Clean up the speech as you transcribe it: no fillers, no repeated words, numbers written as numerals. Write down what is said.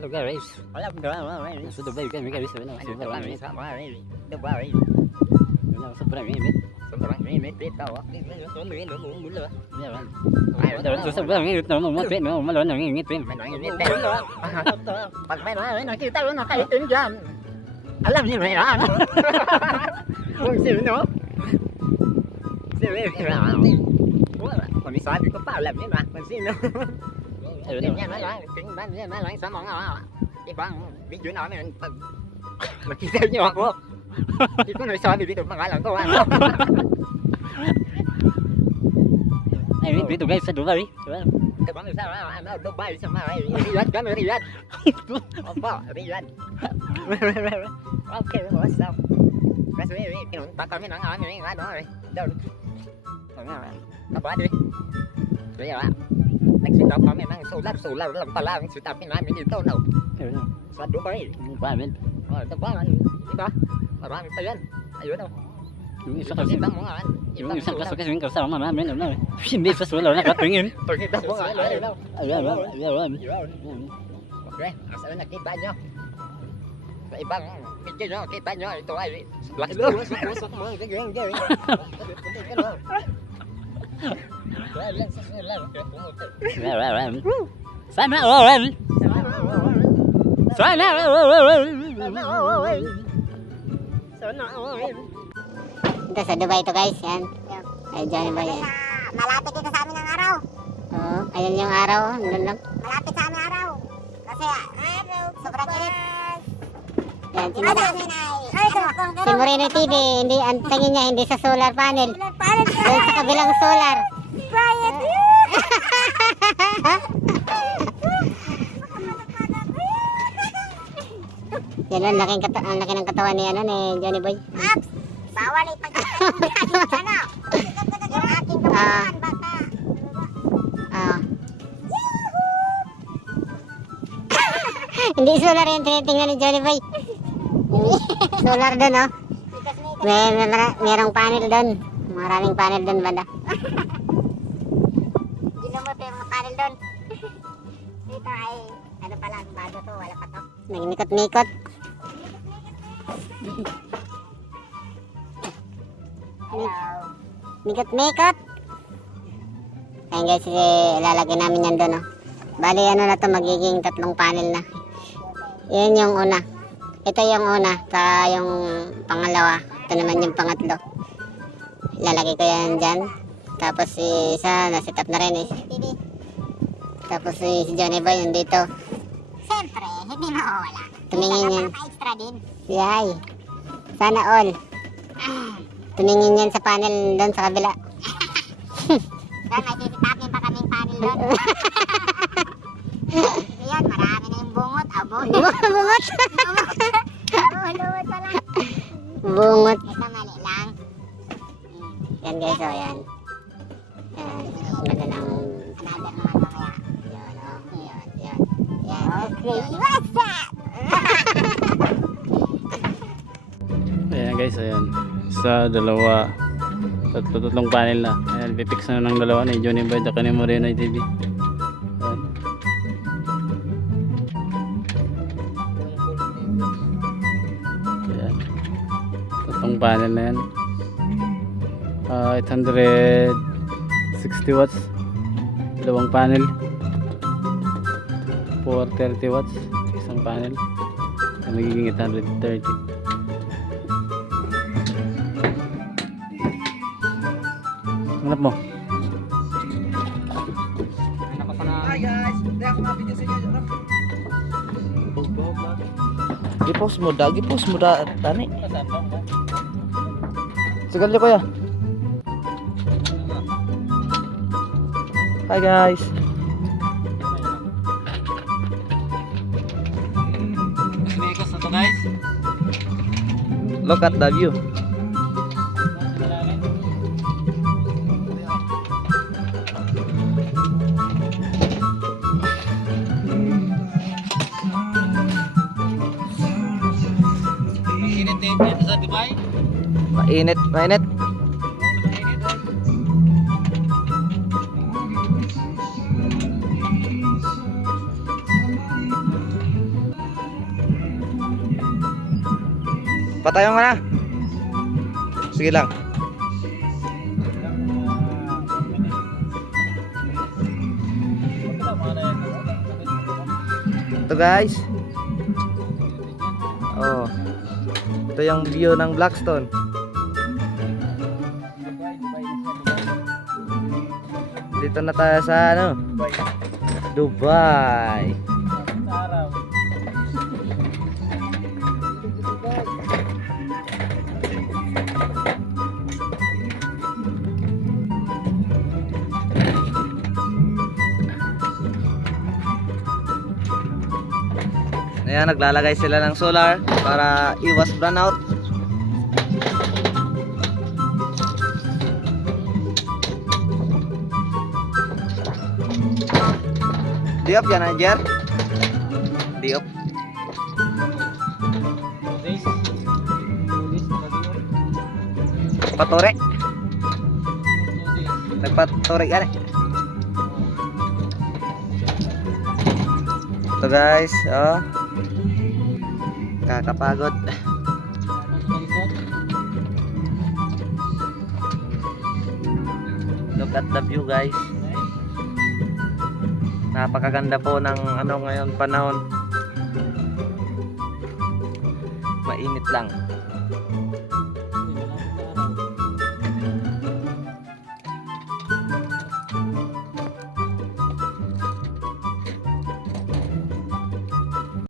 Look at this. So the baby can make this. No, so the baby can make the baby. No, so the baby. So the baby make it. Tao. Nó mới nó muốn lừa. Rồi sao bây giờ nó muốn biết nó lớn nó nghe tiếng mày nói nghe tiếng đó. Bạn mày nói kêu tao nó cái tiếng chưa? Anh làm gì vậy đó? Không xỉu nữa. Xỉu vậy. Còn đi xóa thì có bao làm thế mà mình xin nữa. Nha nói tiếng bán nói xóa món nào cái con biết chuyện nói mình chỉ theo như họ chỉ có nói xóa thì biết được bằng là câu ăn biết tụi cái sao đủ vậy cái con sao đó nó đâu bay sao mà đi lên cái nữa đi lên không có đi lên ok rồi sao cái số này cái nó con mới nói mình nói đó rồi đâu nó bỏ đi bây giờ mình sẽ có mình mang số là làm là mình sẽ tập cái nói mình đi đâu nào sao đủ bay qua mình tao quá anh đi đó mà mình tới lên ai đâu sao phải bắn món anh sao cái chuyện sao mà mình đâu rồi xin biết số rồi nó có chuyện gì tôi cái đâu có rồi đâu ok sẽ là cái ba nhá cái băng cái nó cái ba nhá tôi ai lại luôn số cái gì cái đó Sai nè rồi. Sai nè rồi. Ito sa Dubai ito guys, yan. Ay, dyan ba yan? Malapit dito sa amin ang araw. Oo, ayan yung araw, doon lang. Malapit sa amin araw. Kasi sobrang init. Yan, Si Moreno TV, hindi, ang tingin niya hindi sa solar panel. Doon sa kabilang solar. Quiet. Yan ang laki ng katawan ni, ni Johnny Boy. Apps. Bawal ipagkakaroon. Sana. Yung aking katawan baka. Hindi solar yung tinitingnan ni Johnny Boy. Solar doon, oh. Merong panel doon. Maraming panel doon, banda. Ginamot yung mga panel doon. Dito ay, ano pala, bago to, wala pa to. Nagnikot-nikot. Hello. Nikot-nikot. Ayan guys, ilalagay namin yan doon, oh. Bali, ano na to, magiging 3 panel na. Yan yung una. Ito yung una, saka yung pangalawa. Ito naman yung pangatlo. Ilalagay ko yan dyan. Tapos si isa, na-set up na rin eh. Tapos si Johnny Boy nandito. Siyempre, hindi mawawala. Tumingin yan. Extra din. Yay. Sana all. Tumingin yan sa panel doon sa kabila. Doon, may tititapin pa kaming panel doon. Yan, marami na yung bungot. Bungot? Bungot pa lang. Bungot. Ito mali lang. Yan guys, o yan. Yan. Ganda ng... Another naman mamaya. Yan, o. Yan. Okay, what's up? Ayan guys, ayan. Sa dalawa. Tatlong panel na. Ayan, pipix na ng dalawa ni Johnny Boy at ni Moreno TV. Ayan. Ayan. Tatlong panel na yan. 860 watts. Dalawang panel. 430 watts. Isang panel. Magiging 830. Hanap mo. Hi guys, hindi ako mabigyan sa inyo. Gipost mo da, tani. Sigal niyo kuya. Hi guys. Sneakers na to guys. Look at the view. Init dito sa Dubai. Mainit. Patayo nga na. Sige lang. Ito guys. Oh. Ito yung view ng Blackstone. Dito na tayo sa ano? Dubai. Ayan, naglalagay sila ng solar para iwas brownout. Diop yan, Jer. Diop. Patore. Nagpatore yan eh. Ito guys, oh. Kakapagod. Look at the view guys. Napakaganda po ng ano ngayon panahon. Mainit lang.